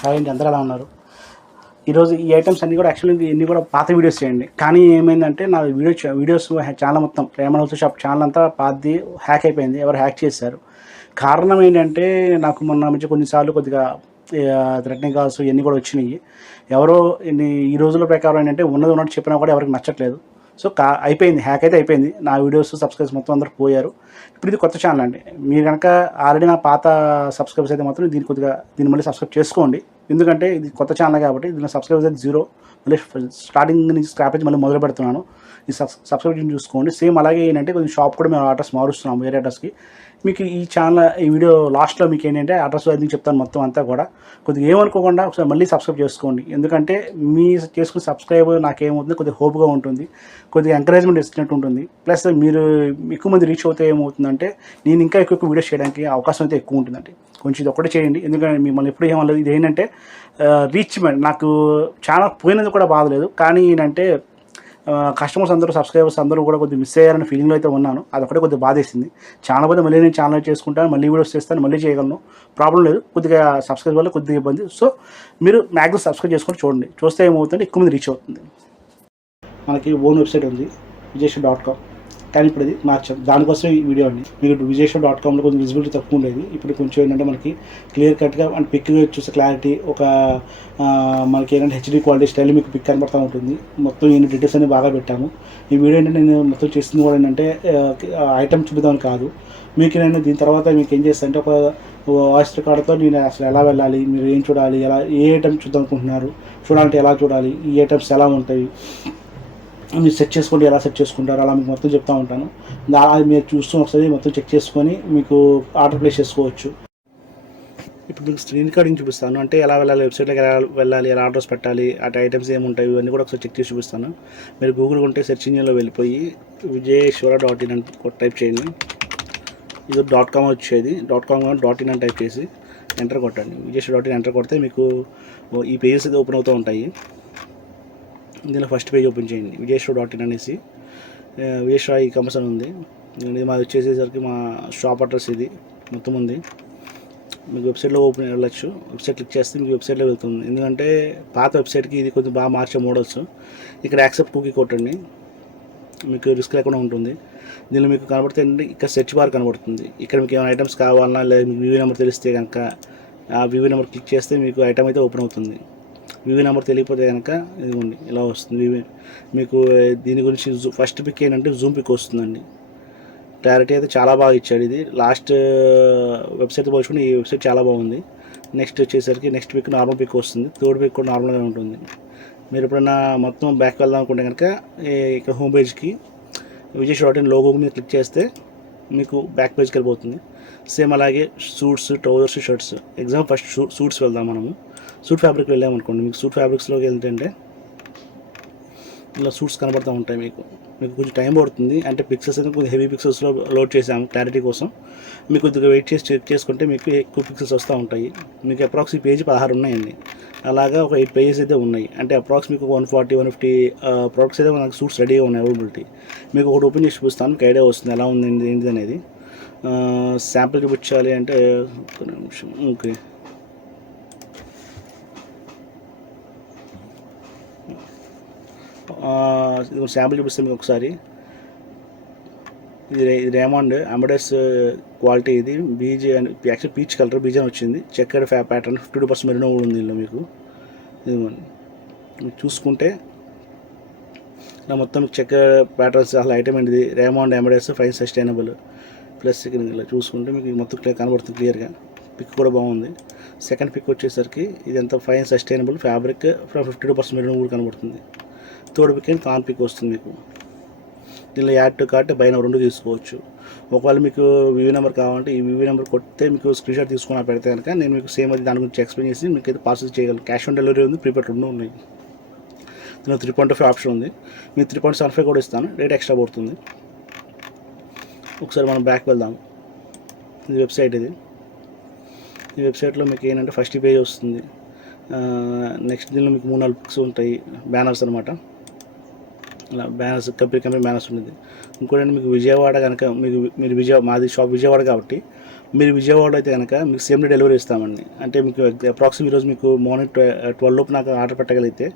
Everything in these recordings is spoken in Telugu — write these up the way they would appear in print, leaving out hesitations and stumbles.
హాయ్ అండి, అందరూ ఎలా ఉన్నారు? ఈరోజు ఈ ఐటమ్స్ అన్నీ కూడా యాక్చువల్లీ ఇన్ని కూడా పాత వీడియోస్ చేయండి. కానీ ఏమైందంటే నా వీడియోస్ ఛానల్ మొత్తం ప్రేమ హౌస్ షాప్ ఛానల్ అంతా పాతది హ్యాక్ అయిపోయింది. ఎవరు హ్యాక్ చేశారు. కారణం ఏంటంటే నాకు మొన్న నుంచి కొన్నిసార్లు కొద్దిగా థ్రెటనింగ్ కాల్స్ ఇవన్నీ కూడా వచ్చినాయి. ఎవరో ఈ రోజుల ప్రకారం ఏంటంటే ఉన్నది ఉన్నట్టు చెప్పినా కూడా ఎవరికి నచ్చట్లేదు. సో అయిపోయింది, హ్యాక్ అయితే అయిపోయింది. నా వీడియోస్ సబ్స్క్రైబర్స్ మొత్తం అందరూ పోయారు. ఇప్పుడు ఇది కొత్త ఛానల్ అండి. మీరు కనుక ఆల్రెడీ నా పాత సబ్స్క్రైబర్స్ అయితే మాత్రం దీన్ని మళ్ళీ సబ్స్క్రైబ్ చేసుకోండి. ఎందుకంటే ఇది కొత్త ఛానల్ కాబట్టి దీనిలో సబ్స్క్రైబర్స్ అయితే 0. మళ్ళీ స్టార్టింగ్ నుంచి స్క్రాప్ నుంచి మళ్ళీ మొదలు పెడుతున్నాను. ఈ సబ్స్క్రిప్షన్ చూసుకోండి. సేమ్ అలాగే ఏంటంటే కొంచెం షాప్ కూడా మేము అడ్రస్ మారుస్తున్నాము, వేరే అడ్రస్కి. మీకు ఈ ఛానల్ ఈ వీడియో లాస్ట్లో మీకు ఏంటంటే అడ్రస్ అది చెప్తాను మొత్తం అంతా కూడా. కొద్దిగా ఏమనుకోకుండా ఒకసారి మళ్ళీ సబ్స్క్రైబ్ చేసుకోండి. ఎందుకంటే మీ చేసుకున్న సబ్స్క్రైబ్ నాకేమవుతుంది, కొద్దిగా హోప్గా ఉంటుంది, కొద్దిగా ఎంకరేజ్మెంట్ ఇచ్చినట్టు ఉంటుంది. ప్లస్ మీరు ఎక్కువ మంది రీచ్ అవుతే ఏమవుతుందంటే నేను ఇంకా ఎక్కువ వీడియోస్ చేయడానికి అవకాశం అయితే ఎక్కువ ఉంటుందండి. కొంచెం ఇది ఒక్కటే చేయండి. ఎందుకంటే మిమ్మల్ని ఎప్పుడు ఏమలేదు. ఇది ఏంటంటే రీచ్మెంట్. నాకు ఛానల్ పోయినది కూడా బాధలేదు, కానీ ఏంటంటే కస్టమర్స్ అందరూ సబ్స్క్రైబర్స్ అందరూ కూడా కొద్దిగా మిస్ అయ్యారని ఫీలింగ్లో అయితే ఉన్నాను. అదొకటే కొద్దిగా బాధేసింది. ఛానల్ పోతే మళ్ళీ నేను ఛానల్ చేసుకుంటాను, మళ్ళీ వీడియోస్ చేస్తాను, మళ్ళీ చేయగలను, ప్రాబ్లం లేదు. కొద్దిగా సబ్స్క్రైబ్ వల్ల కొద్దిగా ఇబ్బంది. సో మీరు మ్యాక్సిమం సబ్స్క్రైబ్ చేసుకొని చూడండి. చూస్తే ఏమవుతుందంటే ఎక్కువ మంది రీచ్ అవుతుంది. మనకి ఓన్ వెబ్సైట్ ఉంది, విజయశ్రీ.com. కానీ ఇప్పుడు ఇది మార్చాం. దానికోసం ఈ వీడియో అండి. మీకు విజయశ్రీ.comలో కొంచెం విజిబిలిటీ తక్కువ ఉండేది. ఇప్పుడు కొంచెం ఏంటంటే మనకి క్లియర్ కట్గా అండ్ పిక్ చూసే క్లారిటీ, ఒక మనకి ఏంటంటే హెచ్డీ క్వాలిటీ స్టైల్ మీకు పిక్ కనబడుతూ ఉంటుంది. మొత్తం ఈ డీటెయిల్స్ అన్ని బాగా పెట్టాము. ఈ వీడియో ఏంటంటే నేను మొత్తం చేస్తుంది కూడా ఏంటంటే ఐటమ్ చూపిద్దామని కాదు. మీకు నేను దీని తర్వాత మీకు ఏం చేస్తాను అంటే ఒక వాయిస్ రికార్డ్తో నేను అసలు ఎలా వెళ్ళాలి, మీరు ఏం చూడాలి, ఎలా ఏ ఐటమ్ చూద్దాం అనుకుంటున్నారు, చూడాలంటే ఎలా చూడాలి, ఈ ఐటమ్స్ ఎలా ఉంటాయి, మీరు సెట్ చేసుకోండి, ఎలా సెట్ చేసుకుంటారు, అలా మీకు మొత్తం చెప్తూ ఉంటాను. మీరు చూస్తూ ఒకసారి మొత్తం చెక్ చేసుకొని మీకు ఆర్డర్ ప్లేస్ చేసుకోవచ్చు. ఇప్పుడు మీకు స్క్రీన్ రికార్డింగ్ చూపిస్తాను. అంటే ఎలా వెళ్ళాలి, వెబ్సైట్లోకి ఎలా వెళ్ళాలి, ఎలా ఆర్డర్స్ పెట్టాలి, అటు ఐటమ్స్ ఏముంటాయి, ఇవన్నీ కూడా ఒకసారి చెక్ చేసి చూపిస్తాను. మీరు గూగుల్ ఉంటే సెర్చ్ ఇంజిన్లో వెళ్ళిపోయి విజయేశ్వర.in అని టైప్ చేయండి. ఇది .com వచ్చేది. .com .in అని టైప్ చేసి ఎంటర్ కొట్టండి. విజయేశ్వర.in ఎంటర్ కొడితే మీకు ఈ పేజెస్ అయితే ఓపెన్ అవుతూ ఉంటాయి. దీనిలో ఫస్ట్ పేజ్ ఓపెన్ చేయండి. విజయేశ్వర.in అనేసి విజయేశ్వర ఈ-కామర్స్ అని ఉంది. ఇది మాది వచ్చేసేసరికి మా షాప్ అడ్రస్ ఇది మొత్తం ఉంది. మీకు వెబ్సైట్లో ఓపెన్ వెళ్ళచ్చు. వెబ్సైట్ క్లిక్ చేస్తే మీకు వెబ్సైట్లో వెళ్తుంది. ఎందుకంటే పాత వెబ్సైట్కి ఇది కొంచెం బాగా మార్చే మోడల్స్. ఇక్కడ యాక్సెప్ట్ కుకీ కొట్టండి, మీకు రిస్క్ లేకుండా ఉంటుంది. దీనిలో మీకు కనబడితే ఇక్కడ సెర్చ్ బార్ కనబడుతుంది. ఇక్కడ మీకు ఏమైనా ఐటమ్స్ కావాలన్నా లేదా మీకు వివి నెంబర్ తెలిస్తే కనుక ఆ వివి నెంబర్ క్లిక్ చేస్తే మీకు ఐటమ్ అయితే ఓపెన్ అవుతుంది. వివి నెంబర్ తెలియకపోతే కనుక ఇదిగోండి ఇలా వస్తుంది. మీకు దీని గురించి ఫస్ట్ పిక్ ఏంటంటే జూమ్ పిక్ వస్తుందండి. క్లారిటీ అయితే చాలా బాగా ఇచ్చాడు. ఇది లాస్ట్ వెబ్సైట్ పోల్చుకుని ఈ వెబ్సైట్ చాలా బాగుంది. నెక్స్ట్ వచ్చేసరికి నెక్స్ట్ పిక్ నార్మల్ పిక్ వస్తుంది. థర్డ్ పిక్ కూడా నార్మల్గా ఉంటుంది. మీరు ఎప్పుడైనా మొత్తం బ్యాక్ వెళ్దాం అనుకుంటే కనుక ఇక్కడ హోమ్ పేజ్కి విజయేశ్వర.in లోగో మీద క్లిక్ చేస్తే మీకు బ్యాక్ పేజ్కి వెళ్ళిపోతుంది. సేమ్ అలాగే suits, trousers, shirts. Example first suits వెళ్దాం. మనము సూట్ ఫ్యాబ్రిక్ వెళ్ళామనుకోండి, మీకు సూట్ ఫ్యాబ్రిక్స్లోకి ఏంటంటే ఇలా సూట్స్ కనబడుతూ ఉంటాయి. మీకు కొంచెం టైం పడుతుంది. అంటే పిక్సెల్స్ అయితే కొంచెం హెవీ పిక్సెల్స్లో లోడ్ చేసాము క్లారిటీ కోసం. మీకు కొద్దిగా వెయిట్ చేసి చెక్ చేసుకుంటే మీకు ఎక్కువ పిక్సెల్స్ వస్తూ ఉంటాయి. మీకు అప్రాక్స్ ఈ పేజ్ 16 ఉన్నాయండి. అలాగా ఒక 8 పేజెస్ అయితే ఉన్నాయి. అంటే అప్రాక్స్ మీకు 140-150 ప్రోడక్ట్స్ అయితే మనకు సూట్స్ రెడీగా ఉన్నాయి అవైలబిలిటీ. మీకు ఒకటి ఓపెన్ చేసి చూపిస్తాను, మీకు ఐడియా వస్తుంది ఎలా ఉంది ఏంటి అనేది. శాంపుల్ చూపించాలి అంటే ఒక నిమిషం. ఓకే, శాంపుల్ చూపిస్తే మీకు ఒకసారి. ఇది రేమండ్ అంబడెస్ క్వాలిటీ. ఇది బీజే అని యాక్చువల్ పీచ్ కలర్ బీజే అని వచ్చింది. చెక్కర్ ప్యాటర్న్ 52% మెరినో కూడా ఉంది దీనిలో. మీకు చూసుకుంటే ఇలా మొత్తం చెక్కర్ ప్యాటర్న్స్ అసలు ఐటమ్ ఏంటిది రేమండ్ అంబడెస్ ఫైన్ సస్టైనబుల్ ప్లస్ ఇలా చూసుకుంటే మీకు మొత్తం కనబడుతుంది క్లియర్గా. పిక్ కూడా బాగుంది. సెకండ్ పిక్ వచ్చేసరికి ఇది ఎంత ఫైన్ సస్టైనబుల్ ఫ్యాబ్రిక్ 52% మెరినో కూడా కనబడుతుంది. థర్డ్ పిక్ అండ్ కాన్ పిక్ వస్తుంది మీకు. దీనిలో add to cart buy now 2 తీసుకోవచ్చు. ఒకవేళ మీకు వివి నెంబర్ కావాలంటే ఈ వివి నెంబర్ కొడితే మీకు స్క్రీన్ షాట్ తీసుకుని పెడితే కనుక నేను మీకు సేమ్ అది దాని గురించి ఎక్స్ప్లెయిన్ చేసి మీకు అయితే పార్సల్ చేయగలను. క్యాష్ ఆన్ డెలివరీ ఉంది, ప్రీపెయిడ్ 2 ఉన్నాయి. దీనిలో 3.5 ఆప్షన్ ఉంది. మీకు 3.75 కూడా ఇస్తాను, రేట్ ఎక్స్ట్రా పడుతుంది. ఒకసారి మనం బ్యాక్ వెళ్దాము. ఇది వెబ్సైట్. ఈ వెబ్సైట్లో మీకు ఏంటంటే ఫస్ట్ పేజ్ వస్తుంది. నెక్స్ట్ దీనిలో మీకు 3-4 పిక్స్ ఉంటాయి, బ్యానర్స్ అనమాట. అలా బ్యానర్స్ కంపెనీ బ్యానర్స్ ఉండేది. ఇంకోటి మీకు విజయవాడ కనుక మీరు మాది షాప్ విజయవాడ కాబట్టి మీరు విజయవాడ అయితే కనుక మీకు సేమ్ డే డెలివరీ ఇస్తామండి. అంటే మీకు అప్రాక్సిమేట్ ఈరోజు మీకు మార్నింగ్ 12 లోపు నాకు ఆర్డర్ పెట్టగలిగితే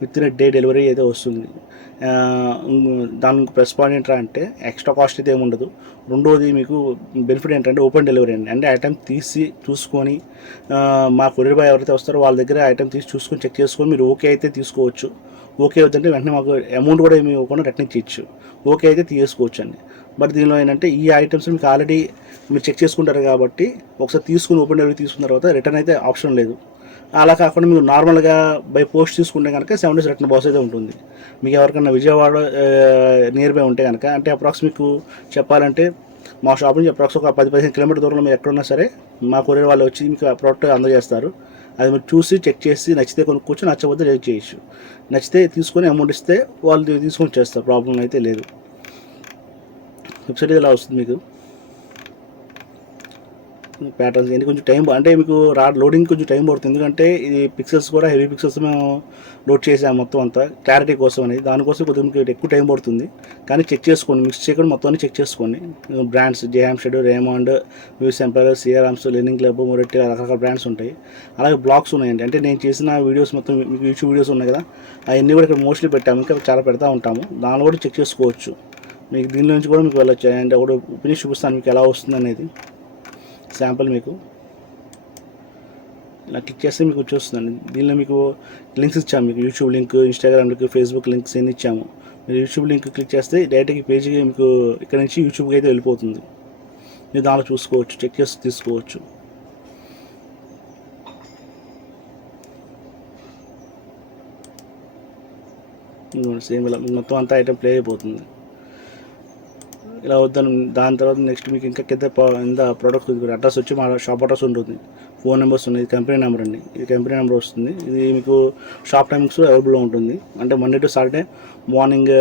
విత్ ఇన్ డే డెలివరీ అయితే వస్తుంది. దానికి ప్లస్ పాయింట్ ఏంటంటే అంటే ఎక్స్ట్రా కాస్ట్ అయితే ఏముండదు. రెండోది మీకు బెనిఫిట్ ఏంటంటే ఓపెన్ డెలివరీ అండి. అంటే ఐటమ్ తీసి చూసుకొని మా కొరియర్ బాయ్ ఎవరైతే వస్తారో వాళ్ళ దగ్గర ఐటమ్ తీసి చూసుకొని చెక్ చేసుకొని మీరు ఓకే అయితే తీసుకోవచ్చు. ఓకే అవుతుంటే వెంటనే మాకు అమౌంట్ కూడా ఏమి ఇవ్వకుండా రిటర్న్ ఇచ్చేయచ్చు. ఓకే అయితే తీసుకోవచ్చు అండి. బట్ దీనిలో ఏంటంటే ఈ ఐటమ్స్ మీకు ఆల్రెడీ మీరు చెక్ చేసుకుంటారు కాబట్టి ఒకసారి తీసుకుని ఓపెన్ డెలివరీ తీసుకున్న తర్వాత రిటర్న్ అయితే ఆప్షన్ లేదు. అలా కాకుండా మీరు నార్మల్గా బై పోస్ట్ తీసుకుంటే కనుక 7 days రిటర్న్ బాక్స్ అయితే ఉంటుంది. మీకు ఎవరికైనా విజయవాడ నియర్ బై ఉంటే కనుక అంటే అప్రాక్స్ మీకు చెప్పాలంటే మా షాప్ నుంచి అప్రాక్స్ ఒక 10-15 కిలోమీటర్ దూరంలో మీరు ఎక్కడున్నా సరే మా కొరియర్ వాళ్ళు వచ్చి మీకు ఆ ప్రోడక్ట్ అందజేస్తారు. అది మీరు చూసి చెక్ చేసి నచ్చితే కొనుక్కోవచ్చు, నచ్చకపోతే రిజెక్ట్ చేయొచ్చు. నచ్చితే తీసుకొని అమౌంట్ ఇస్తే వాళ్ళు తీసుకొని చేస్తారు, ప్రాబ్లం అయితే లేదు. వెబ్సైట్ ఇలా వస్తుంది మీకు ప్యాటర్న్స్ ఏంటి కొంచెం టైం అంటే మీకు లోడింగ్ కొంచెం టైం పడుతుంది. ఎందుకంటే ఇది పిక్సెల్స్ కూడా హెవీ పిక్సెల్స్ మేము లోడ్ చేసాము మొత్తం అంతా క్లారిటీ కోసం అనేది. దానికోసం కొద్దిగా మీకు ఎక్కువ టైం పడుతుంది. కానీ చెక్ చేసుకోండి, మిక్స్ చేయకుండా మొత్తం అన్ని చెక్ చేసుకోండి. బ్రాండ్స్ జేహామ్షెడ్, రేమాండ్, వ్యూస్ ఎంపైర్, సిఆర్ఆమ్స్, లెర్నింగ్ క్లబ్, మొరెట్టి రకరకాల బ్రాండ్స్ ఉంటాయి. అలాగే బ్లాగ్స్ ఉన్నాయండి. అంటే నేను చేసిన వీడియోస్ మొత్తం మీకు యూట్యూబ్ వీడియోస్ ఉన్నాయి కదా, అవన్నీ కూడా ఇక్కడ మోస్ట్లీ పెట్టాము, ఇంకా చాలా పెడతా ఉంటాము. దానిలో కూడా చెక్ చేసుకోవచ్చు. మీకు దీని నుంచి కూడా మీకు వెళ్ళొచ్చు. అండ్ ఒకటి ఫినిష్ చూపిస్తాను మీకు ఎలా వస్తుంది అనేది శాంపుల్. మీకు ఇలా క్లిక్ చేస్తే మీకు వచ్చేస్తుందండి. దీనిలో మీకు లింక్స్ ఇచ్చాము, మీకు YouTube link, Instagram link, Facebook links అన్ని ఇచ్చాము. మీరు యూట్యూబ్ లింక్ క్లిక్ చేస్తే డైరెక్ట్గా పేజీకి మీకు ఇక్కడ నుంచి యూట్యూబ్కి అయితే వెళ్ళిపోతుంది. మీరు దానిలో చూసుకోవచ్చు, చెక్ చేసి తీసుకోవచ్చు. సేమ్ ఇలా మొత్తం అంతా ఐటమ్ ప్లే అయిపోతుంది. ఇలా వద్దాను. దాని తర్వాత నెక్స్ట్ మీకు ఇంకా కింద ప్రోడక్ట్ అడ్రస్ వచ్చి మా షాప్ అడ్రస్ ఉంటుంది, ఫోన్ నెంబర్స్ ఉన్నాయి. ఇది కంపెనీ నెంబర్ అండి, ఇది కంపెనీ నెంబర్ వస్తుంది. ఇది మీకు షాప్ టైమింగ్స్ అవైలబుల్గా ఉంటుంది. అంటే Monday to Saturday morning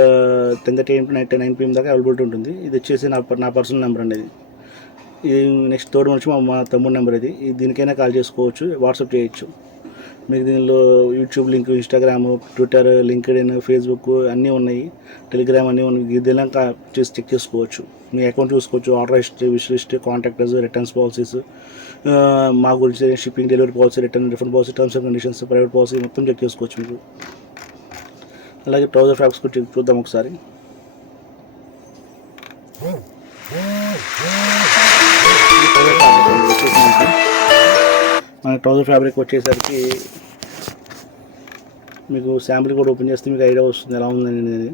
10:30 AM to night 9 PM దాకా అవైలబిలిటీ ఉంటుంది. ఇది వచ్చేసి నా పర్సనల్ నెంబర్ అండి. ఇది నెక్స్ట్ థర్డ్ వచ్చి మా తమ్ముడు నెంబర్. ఇది దీనికైనా కాల్ చేసుకోవచ్చు, వాట్సాప్ చేయొచ్చు. మీకు దీనిలో YouTube link, Instagram, Twitter, LinkedIn, Facebook అన్నీ ఉన్నాయి, టెలిగ్రామ్ అన్నీ ఉన్నాయి. ఇదేలా చేసి చెక్ చేసుకోవచ్చు. మీ అకౌంట్ చూసుకోవచ్చు, order history, wish list, contractors, returns policies, మా గురించి shipping, delivery policy, refund policy, terms and conditions, private policy మొత్తం చెక్ చేసుకోవచ్చు మీకు. అలాగే ట్రౌజర్ ఫ్యాబ్స్ కూడా చూద్దాం ఒకసారి. మన ట్రౌజర్ ఫ్యాబ్రిక్ వచ్చేసరికి మీకు శాంపుల్ కూడా ఓపెన్ చేస్తే మీకు ఐడియా వస్తుంది ఎలా ఉందని అనేది.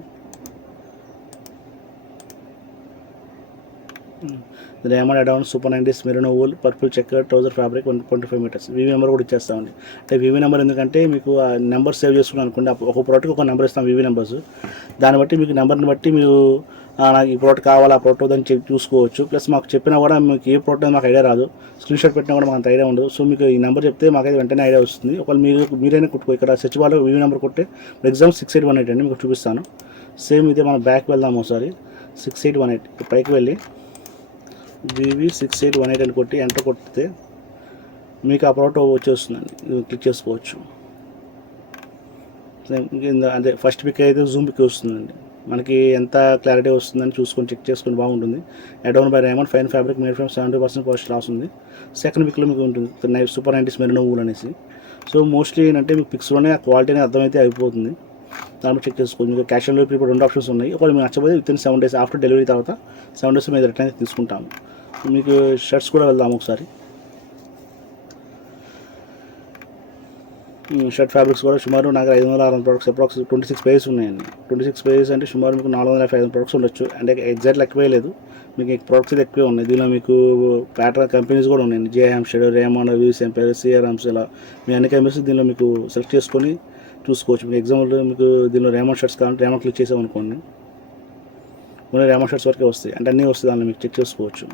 రేమండ్ అడౌన్ super 90s maroon wool purple checker trouser fabric 125 meters. వివి నెంబర్ కూడా ఇచ్చేస్తామండి. అంటే వివి నెంబర్ ఎందుకంటే మీకు ఆ నెంబర్ సేవ్ చేసుకున్నాను అనుకోండి, ఒక ప్రోడక్ట్కి ఒక నెంబర్ ఇస్తాం, వివి నెంబర్స్. దాన్ని బట్టి మీకు నెంబర్ని బట్టి మీరు నాకు ఈ ప్రోడక్ట్ కావాలి, ఆ ప్రోడక్ట్ వద్దని చూసుకోవచ్చు. ప్లస్ మాకు చెప్పినా కూడా మీకు ఏ ప్రోడక్ట్ మాకు ఐడియా రాదు, స్క్రీన్ షాట్ పెట్టినా కూడా మాకు అంత ఐడియా ఉండదు. సో మీకు ఈ నెంబర్ చెప్తే మాకైతే వెంటనే ఐడియా వస్తుంది. ఒకవేళ మీరైనా కుట్టుకో, ఇక్కడ సెర్చ్ బార్లో వివి నెంబర్ కొట్టే ఎగ్జామ్ 6818 అండి, మీకు చూపిస్తాను. సేమ్ ఇదే మనం బ్యాక్ వెళ్దాము ఒకసారి. 6818 పైకి వెళ్ళి వివి 6818 అని కొట్టి ఎంటర్ కొడితే మీకు ఆ ప్రోడక్ట్ వచ్చేస్తుందండి, క్లిక్ చేసుకోవచ్చు. అదే ఫస్ట్ పిక్ అయితే జూమ్ పిక్ వస్తుందండి, మనకి ఎంత క్లారిటీ వస్తుందని చూసుకొని చెక్ చేసుకొని బాగుంటుంది. అడౌన్ by Raymond fine fabric made from 70% కాస్ట్ లాస్ ఉంది. సెకండ్ పిక్లో మీకు ఉంటుంది సూపర్ 90s మెరూన్ వూల్ అనేసి. సో మోస్ట్లీ ఏంటంటే మీకు పిక్స్లోనే ఆ క్వాలిటీ అర్థమైతే అయిపోతుంది. దాన్ని చెక్ చేసుకోవచ్చు. మీకు క్యాష్ ఆన్ డెలివరీ ఇప్పుడు 2 ఆప్షన్స్ ఉన్నాయి. ఒకవేళ మీకు నచ్చకపోతే with in 7 days after delivery తర్వాత 7 days మీద రిటర్న్ తీసుకుంటాము. మీకు షర్ట్స్ కూడా వెళ్దాము ఒకసారి. షర్ట్ ఫ్యాబ్రిక్స్ కూడా సుమారు నాకు 500-600 ప్రోడక్ట్స్ అప్రాక్స్ 26 పేజెస్ ఉన్నాయండి. 26 పేజెస్ అంటే సుమారు మీకు 450-500 ప్రోడక్ట్స్ ఉండొచ్చు. అంటే ఎగ్జాక్ట్ లెక్క లేదు, మీకు ప్రోడక్ట్స్ అయితే ఎక్కువే ఉన్నాయి. దీనిలో మీకు ప్యాటర్న్ కంపెనీస్ కూడా ఉన్నాయండి, జేహామ్షెడ్, రేమాండ్, వ్యూస్ ఎంపైర్, సిఆర్ఆమ్స్, ఇలా మీ అన్ని కంపెనీస్ దీనిలో మీకు సెలెక్ట్ చేసుకొని చూసుకోవచ్చు. మీకు ఎగ్జాంపుల్ మీకు దీనిలో రేమాండ్ షర్ట్స్ కావాలంటే రేమాండ్ క్లిక్ చేసామనుకోండి, ఓన్లీ రేమాండ్ షర్ట్స్ వరకే వస్తాయి. అంటే అన్నీ వస్తాయి, దానిలో మీకు చెక్ చేసుకోవచ్చు.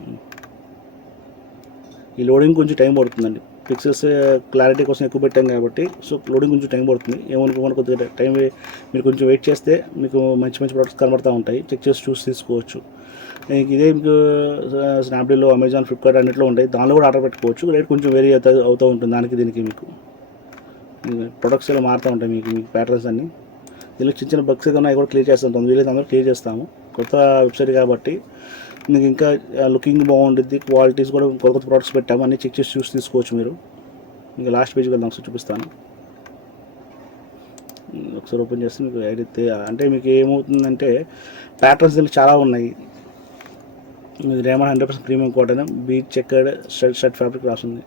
ఈ లోడింగ్ కొంచెం టైం పడుతుందండి, పిక్చర్స్ క్లారిటీ కోసం ఎక్కువ పెట్టాం కాబట్టి. సో లోడింగ్ కొంచెం టైం పడుతుంది, ఏమనుకోకుండా కొద్దిగా టైం మీరు కొంచెం వెయిట్ చేస్తే మీకు మంచి ప్రొడక్ట్స్ కనబడుతూ ఉంటాయి, చెక్ చేసి చూసి తీసుకోవచ్చు. ఇదే మీకు స్నాప్డీల్లో, అమెజాన్, ఫ్లిప్కార్ట్ అన్నింటిలో ఉంటాయి, దానిలో కూడా ఆర్డర్ పెట్టుకోవచ్చు. రేట్ కొంచెం వేరీ అవుతూ ఉంటుంది దానికి దీనికి. మీకు ప్రొడక్ట్స్ ఇలా మారుతూ ఉంటాయి, మీకు ప్యాటర్న్స్ అన్నీ. దీనిలో చిన్న బగ్స్ ఏదైనా కూడా క్లియర్ చేస్తుంటాం, వీలైతే అందరూ క్లియర్ చేస్తాము. కొత్త వెబ్సైట్ కాబట్టి మీకు ఇంకా లుకింగ్ బాగుంటుంది, క్వాలిటీస్ కూడా కొత్త కొత్త ప్రోడక్ట్స్ పెట్టాము, అన్నీ చెక్ చేసి చూసి తీసుకోవచ్చు మీరు. ఇంకా లాస్ట్ పేజ్కి వెళ్దాం, ఒకసారి చూపిస్తాను. ఒకసారి ఓపెన్ చేస్తే మీకు అయితే అంటే మీకు ఏమవుతుందంటే ప్యాటర్న్స్ దీనికి చాలా ఉన్నాయి. ఇది Raymond 100% premium cotton, beach checkered shirt fabric రాస్తుంది.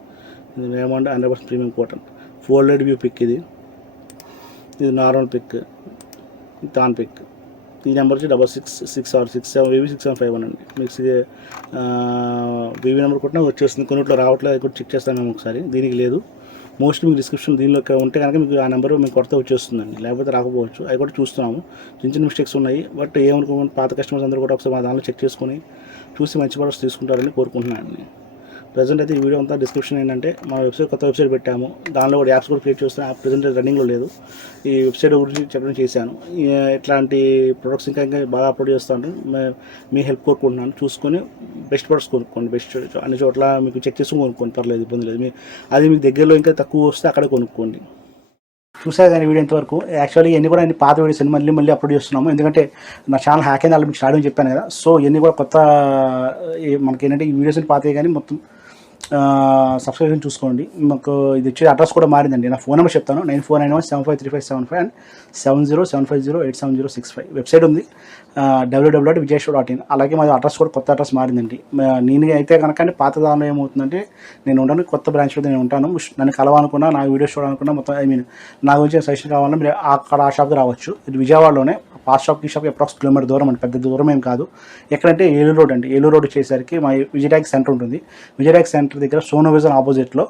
ఇది Raymond 100% premium cotton, folded view pick. ఇది నార్మల్ పిక్, తాన్ పిక్. ఈ నెంబర్ వచ్చి 6667 అండి. మీకు బీవీ నెంబర్ కొట్టినా వచ్చేస్తుంది. కొన్నిట్లో రావట్లేదు, అది కూడా చెక్ చేస్తాను మేము ఒకసారి. దీనికి లేదు, మోస్ట్లీ మీకు డిస్క్రిప్షన్ దీనిలో ఉంటే కనుక మీకు ఆ నెంబర్ మీకు కొడితే వచ్చేస్తుందండి, లేకపోతే రాకపోవచ్చు. అవి కూడా చూస్తున్నాము, చిన్న చిన్న మిస్టేక్స్ ఉన్నాయి. బట్ ఏమనుకోకుండా పాత కస్టమర్స్ అందరూ కూడా ఒకసారి మా దానిలో చెక్ చేసుకొని చూసి మంచి ప్రొడక్ట్స్ తీసుకుంటారని కోరుకుంటున్నాను. ప్రజెంట్ అయితే ఈ వీడియో అంతా డిస్క్రిప్షన్ ఏంటంటే మా వెబ్సైట్, కొత్త వెబ్సైట్ పెట్టాము, దానిలో కూడా యాప్స్ కూడా క్రియేట్ చేస్తాను. యాప్ ప్రజెంట్ రన్నింగ్లో లేదు. ఈ వెబ్సైట్ గురించి చెప్పడం చేశాను. ఇట్లాంటి ప్రొడక్ట్స్ ఇంకా బాగా అప్లోడ్ చేస్తాను. మీ హెల్ప్ కోరుకుంటున్నాను. చూసుకొని బెస్ట్ ప్రొడక్ట్స్ కొనుక్కోండి. బెస్ట్ అన్ని చోట్ల మీకు చెక్ చేసుకుని కొనుక్కోండి, పర్లేదు, ఇబ్బంది లేదు. అది మీకు దగ్గరలో ఇంకా తక్కువ వస్తే అక్కడే కొనుక్కోండి. చూసారు కానీ వీడియో ఇంతవరకు. యాక్చువల్లీ ఇవన్నీ కూడా అన్ని పాత వీడియోస్ మళ్ళీ అప్లోడ్ చేస్తున్నాము, ఎందుకంటే నా ఛానల్ హ్యాక్ అయిన వాళ్ళు మీకు స్టార్టింగ్ చెప్పాను కదా. సో ఇవన్నీ కూడా కొత్త మనకి ఏంటంటే ఈ వీడియోస్ పాతవి కానీ మొత్తం సబ్స్క్రిప్షన్ చూసుకోండి. మాకు ఇది వచ్చే అడ్రస్ కూడా మారిందండి. నా ఫోన్ నెంబర్ చెప్తాను, 9491753575 అండ్ 7075087065. వెబ్సైట్ ఉంది www.vijayshop.in. అలాగే మాది అడ్రస్ కూడా కొత్త అడ్రస్ మారిందండి. నేను అయితే కనుక పాత దానిలో ఏమవుతుందంటే నేను ఉండను, కొత్త బ్రాంచ్లో నేను ఉంటాను. నన్ను కలవాలనుకున్నా, నా వీడియోస్ చూడాలనుకున్నా, మొత్తం నా గురించి సజెషన్ కావాలన్నా మీరు అక్కడ ఆ షాప్కి రావచ్చు. ఇది విజయవాడలోనే. పాస్ షాప్కి షాప్కి అప్రాక్స్ కిలోమీటర్ దూరం అండి, పెద్ద దూరం ఏం కాదు. ఎక్కడంటే ఏలూరు రోడ్ అండి. ఏలూరు రోడ్ వచ్చేసరికి మా విజయటాక్ సెంటర్ ఉంటుంది. విజయటాక్ సెంటర్ దగ్గర సోనో విజన్ ఆపోజిట్లో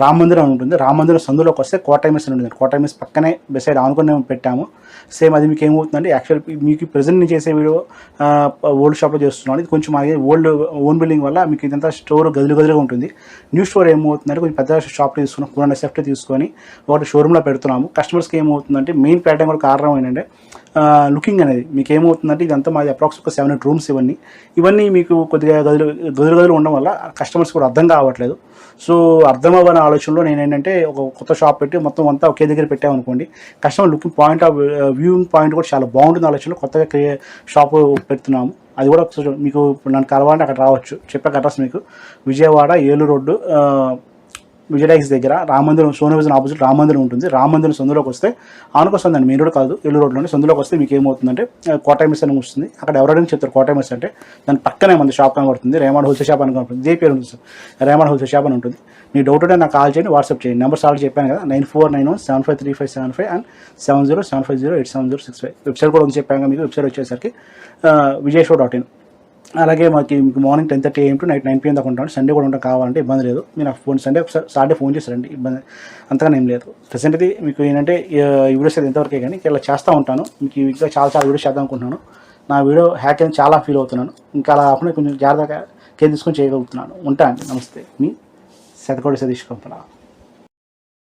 రామ మందిరం ఉంటుంది. రామ మందిరం సందులోకి వస్తే కోటైమిస్ అని ఉంటుంది. కోటైమిస్ పక్కనే బెసైడ్ ఆనుకుని పెట్టాము. సేమ్ అది మీకు ఏమవుతుందండి, యాక్చువల్ మీకు ప్రజెంట్ నేను చేసే వీడియో ఓల్డ్ షాప్లో చేస్తున్నాను. ఇది కొంచెం మాది ఓన్ బిల్డింగ్ వల్ల మీకు ఇదంతా స్టోర్ గదులుగా ఉంటుంది. న్యూ స్టోర్ ఏమవుతుందంటే కొంచెం పెద్ద షాప్లో తీసుకున్నాం, 400 సెఫ్ట్ తీసుకొని ఒకటి షోరూమ్లో పెడుతున్నాము. కస్టమర్స్కి ఏమవుతుందంటే మెయిన్ ప్యాటర్న్ కూడా కారణం ఏంటంటే లుకింగ్ అనేది. మీకు ఏమవుతుందంటే ఇదంతా మాది అప్రాక్స్ ఒక 7 రూమ్స్. ఇవన్నీ మీకు కొద్దిగా గదులు ఉండడం వల్ల కస్టమర్స్ కూడా అర్థం కావట్లేదు. సో అర్థం అవ్వని ఆలోచనలో నేను ఏంటంటే ఒక కొత్త షాప్ పెట్టి మొత్తం అంతా ఒకే దగ్గర పెట్టామనుకోండి, customer looking point of viewing point కూడా చాలా బాగుంటుంది ఆలోచనలో కొత్తగా షాపు పెడుతున్నాము. అది కూడా మీకు నన్ను కలవాలంటే అక్కడ రావచ్చు. చెప్పే అడ్రస్ మీకు విజయవాడ ఏలూరు రోడ్డు విజయటాక్స్ దగ్గర రామందిరం, సోనో విజన్ ఆపోజిట్ రామందిరం ఉంటుంది. రామందిరం సందులోకి వస్తే ఆనుకొస్తుందండి, మెయిన్ రోడ్ కాదు, ఏలూరు రోడ్లోనే. సందులోకి వస్తే మీకు ఏమవుతుందంటే కోటైమిస్ అని వస్తుంది. అక్కడ ఎవరైనా చెప్తారు కోటైమిస్ అంటే, దాని పక్కనే మన షాప్ కనబడుతుంది, రేమండ్ హోల్సేల్ షాప్ అని కనబడుతుంది. ఇదే పేరు ఉంటుంది సార్, రేమండ్ హోల్సేల్ షాప్ అని ఉంటుంది. మీ డౌట్ ఉంటే నాకు కాల్ చేయండి, వాట్సాప్ చేయండి. నెంబర్స్ ఆల్రెడీ చెప్పాను కదా, 9491753575 అండ్ 7075087065. వెబ్సైట్ కూడా ఉంది చెప్పాను. మీకు వెబ్సైట్ వచ్చేసరికి vijayshop.in. అలాగే మీకు morning 10:30 AM to night 9 PM దాకా ఉంటాను. సండే కూడా ఉంటాం, కావాలంటే ఇబ్బంది లేదు. మీరు నాకు సండే సాటర్డే ఫోన్ చేస్తారండి, ఇబ్బంది అంతగానే ఏం లేదు. ప్రెసెంట్ అయితే మీకు ఏంటంటే ఈ వీడియోస్ అయితే ఎంతవరకే కానీ ఇలా చేస్తూ ఉంటాను. మీకు ఇంకా చాలా వీడియోస్ చేద్దాం అనుకుంటున్నాను. నా వీడియో హ్యాక్ అని చాలా ఫీల్ అవుతున్నాను. ఇంకా అలా కాకుండా కొంచెం జాగ్రత్తగా కేర్ తీసుకొని చేయగలుగుతున్నాను. ఉంటాను. నమస్తే, మీ శతకోటి సతీష్ కంపన.